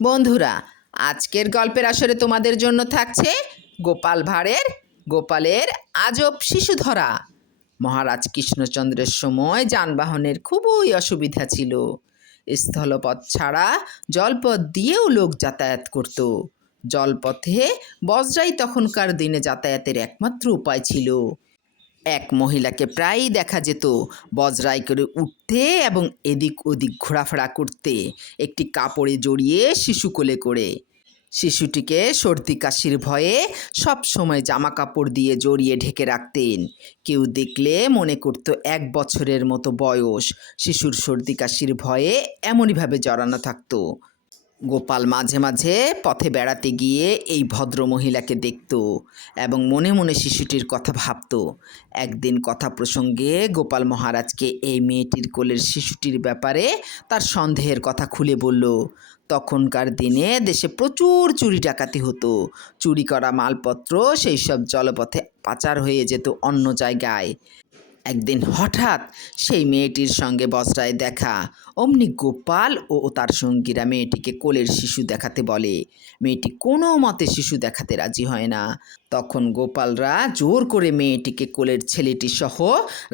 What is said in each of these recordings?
বন্ধুরা, আজকের গল্পের আসরে তোমাদের জন্য থাকছে গোপাল ভাঁড়ের গোপালের আজব শিশু ধরা। মহারাজ কৃষ্ণচন্দ্রের সময় যানবাহনের খুবই অসুবিধা ছিল। স্থলপথ ছাড়া জলপথ দিয়েও লোক যাতায়াত করত। জলপথে বজরাই তখনকার দিনে যাতায়াতের একমাত্র উপায় ছিল। এক মহিলাকে প্রায়ই দেখা যেত বজরায় করে উঠতে এবং এদিক ওদিক ঘোরাফেরা করতে, একটি কাপড়ে জড়িয়ে শিশু কোলে করে। শিশুটিকে সর্দি কাশির ভয়ে সব সময় জামা কাপড় দিয়ে জড়িয়ে ঢেকে রাখতেন। কেউ দেখলে মনে করত 1 বছরের মতো বয়স। শিশুর সর্দি কাশির ভয়ে এমনইভাবে জড়ানো থাকতো। গোপাল মাঝে মাঝে পথে বেড়াতে গিয়ে এই ভদ্র মহিলাকে দেখত এবং মনে মনে শিশুটির কথা ভাবত। একদিন কথা প্রসঙ্গে গোপাল মহারাজকে এই মেয়েটির কোলের শিশুটির ব্যাপারে তার সন্দেহের কথা খুলে বলল। তখনকার দিনে দেশে প্রচুর চুরি ডাকাতি হতো। চুরি করা মালপত্র সেই সব জলপথে পাচার হয়ে যেত অন্য জায়গায়। একদিন হঠাৎ সেই মেয়েটির সঙ্গে বজরায় দেখা। অমনি গোপাল ও তার সঙ্গীরা মেয়েটিকে কোলের শিশু দেখাতে বলে। মেয়েটি কোনো মতে শিশু দেখাতে রাজি হয় না। তখন গোপালরা জোর করে মেয়েটিকে কোলের ছেলেটি সহ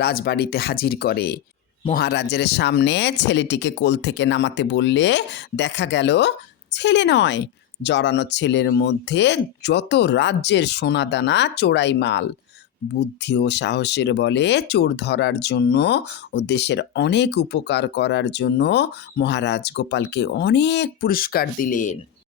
রাজবাড়িতে হাজির করে। মহারাজের সামনে ছেলেটিকে কোল থেকে নামাতে বললে দেখা গেল ছেলে নয়, জড়ানো ছেলের মধ্যে যত রাজ্যের সোনাদানা চোরাই মাল। বুদ্ধি ও সাহসের বলে চোর ধরার জন্য ও দেশের অনেক উপকার করার জন্য মহারাজ গোপালকে অনেক পুরস্কার দিলেন।